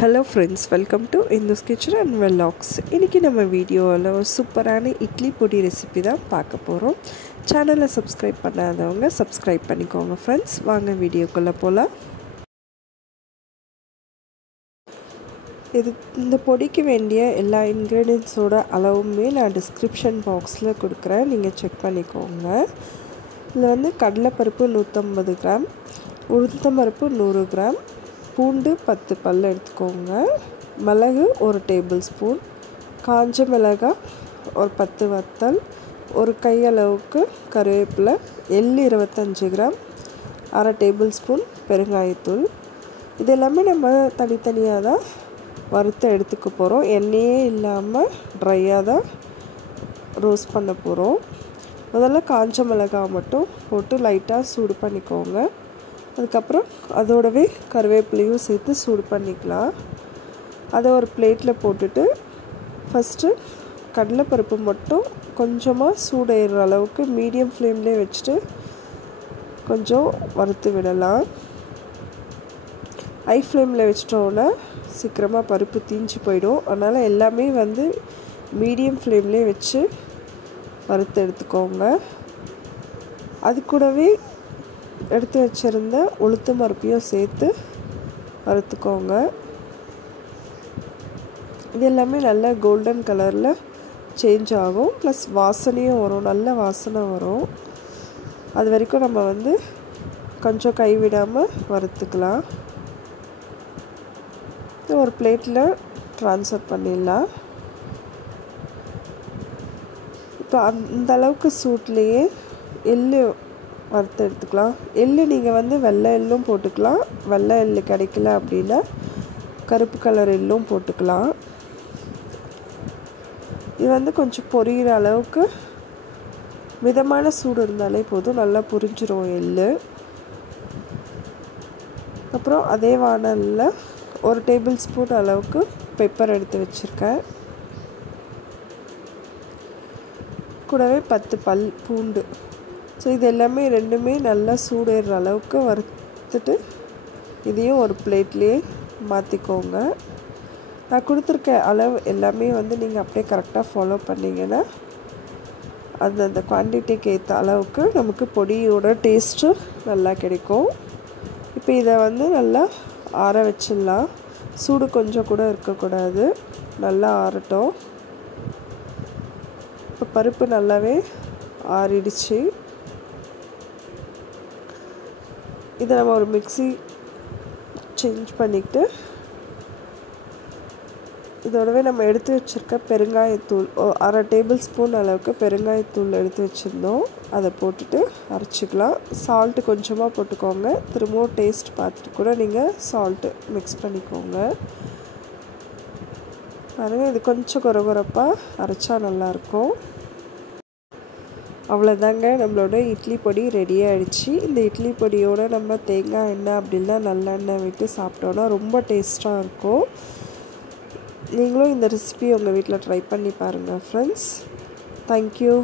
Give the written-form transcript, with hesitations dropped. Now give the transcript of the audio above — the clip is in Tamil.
Hello friends, welcome to Indu's Kitchen and Vlogs. இன்னைக்கு நம்ம வீடியோல ஒரு சூப்பரான இட்லி பொடி ரெசிபி தான் பார்க்க போறோம். சேனலை சப்ஸ்கிரைப் பண்ணாதவங்க சப்ஸ்கிரைப் பண்ணிக்கோங்க friends. வாங்க வீடியோக்குள்ள போலாம். இந்த பொடிக்கு வேண்டிய எல்லா இன்கிரிடியன்ட்ஸோட அளவுமே நான் டிஸ்கிரிப்ஷன் பாக்ஸில் கொடுக்குறேன், நீங்கள் செக் பண்ணிக்கோங்க. இதில் வந்து கடலைப்பருப்பு 150 கிராம், உளுத்தம்பருப்பு 100 கிராம், பூண்டு 10 பல் எடுத்துக்கோங்க, மிளகு 1 டேபிள் ஸ்பூன், காஞ்ச மிளகாய் ஒரு 10 வத்தல், ஒரு கையளவுக்கு கருவேப்பிலை, எள்ளு 25 கிராம், அரை டேபிள் ஸ்பூன் பெருங்காயத்தூள். இது எல்லாமே நம்ம தனித்தனியாக தான் வறுத்து எடுத்துக்க போகிறோம். எண்ணெயே இல்லாமல் ட்ரையாக தான் ரோஸ்ட் பண்ண போகிறோம். முதல்ல காஞ்ச மிளகாய் மட்டும் போட்டு லைட்டாக சூடு பண்ணிக்கோங்க. அதுக்கப்புறம் அதோடவே கருவேப்பிலையும் சேர்த்து சூடு பண்ணிக்கலாம். அதை ஒரு பிளேட்டில் போட்டுட்டு ஃபஸ்ட்டு கடலைப்பருப்பு மட்டும் கொஞ்சமாக சூடு ஏறுற அளவுக்கு மீடியம் ஃப்ளேம்லேயே வச்சுட்டு கொஞ்சம் வறுத்து விடலாம். ஹை ஃப்ளேமில் வச்சிட்டோன்னா சீக்கிரமாக பருப்பு தீஞ்சு போயிடும். அதனால் எல்லாமே வந்து மீடியம் ஃப்ளேம்லேயே வச்சு வறுத்து எடுத்துக்கோங்க. அது கூடவே எடுத்து வச்சுருந்த உளுத்தம் பருப்பையும் சேர்த்து வறுத்துக்கோங்க. இது எல்லாமே நல்ல கோல்டன் கலரில் சேஞ்ச் ஆகும், ப்ளஸ் வாசனையும் வரும், நல்ல வாசனை வரும். அது வரைக்கும் நம்ம வந்து கொஞ்சம் கைவிடாமல் வறுத்துக்கலாம். ஒரு பிளேட்டில் ட்ரான்ஸ்ஃபர் பண்ணிடலாம். இப்போ அந்த அளவுக்கு சூட்லேயே எள்ளு வறுத்து எடுத்துக்கலாம். எள்ளு நீங்கள் வந்து வெள்ளை எள்ளும் போட்டுக்கலாம், வெள்ளை எள்ளு கிடைக்கல அப்படின்னா கருப்பு கலர் எள்ளும் போட்டுக்கலாம். இது வந்து கொஞ்சம் பொரியிற அளவுக்கு மிதமான சூடு இருந்தாலே போதும், நல்லா புரிஞ்சிரும் எள்ளு. அப்புறம் அதே வானலில் 1 டேபிள் ஸ்பூன் அளவுக்கு பெப்பர் எடுத்து வச்சுருக்கேன். கூடவே 10 பல் பூண்டு. ஸோ இது எல்லாமே ரெண்டுமே நல்லா சூடேறுற அளவுக்கு வறுத்துட்டு இதையும் ஒரு பிளேட்லேயே மாற்றிக்கோங்க. நான் கொடுத்துருக்க அளவு எல்லாமே வந்து நீங்கள் அப்படியே கரெக்டாக ஃபாலோ பண்ணிங்கன்னா அந்த குவான்டிட்டிக்கு ஏற்ற அளவுக்கு நமக்கு பொடியோட டேஸ்ட்டு நல்லா கிடைக்கும். இப்போ இதை வந்து நல்லா ஆற வச்சிடலாம். சூடு கொஞ்சம் கூட இருக்கக்கூடாது, நல்லா ஆறட்டும். இப்போ பருப்பு நல்லாவே ஆறிடுச்சு. இதை நம்ம ஒரு மிக்ஸி சேஞ்ச் பண்ணிக்கிட்டு இதோடவே நம்ம எடுத்து வச்சுருக்க பெருங்காயத்தூள் அரை டேபிள் ஸ்பூன் அளவுக்கு பெருங்காயத்தூள் எடுத்து வச்சுருந்தோம், அதை போட்டுட்டு அரைச்சிக்கலாம். சால்ட்டு கொஞ்சமாக போட்டுக்கோங்க. திரும்பவும் டேஸ்ட் பார்த்துட்டு கூட நீங்கள் சால்ட்டு மிக்ஸ் பண்ணிக்கோங்க. பாருங்கள், இது கொஞ்சம் கொரகொரப்பாக அரைச்சா நல்லாயிருக்கும். அவ்வளோதாங்க, நம்மளோட இட்லி பொடி ரெடி ஆகிடுச்சு. இந்த இட்லி பொடியோடு நம்ம தேங்காய் எண்ணெய் அப்படின்னா நல்லெண்ணெய் விட்டு சாப்பிட்டோன்னா ரொம்ப டேஸ்ட்டாக இருக்கும். நீங்களும் இந்த ரெசிபி உங்கள் வீட்டில் ட்ரை பண்ணி பாருங்கள் ஃப்ரெண்ட்ஸ். தேங்க்யூ.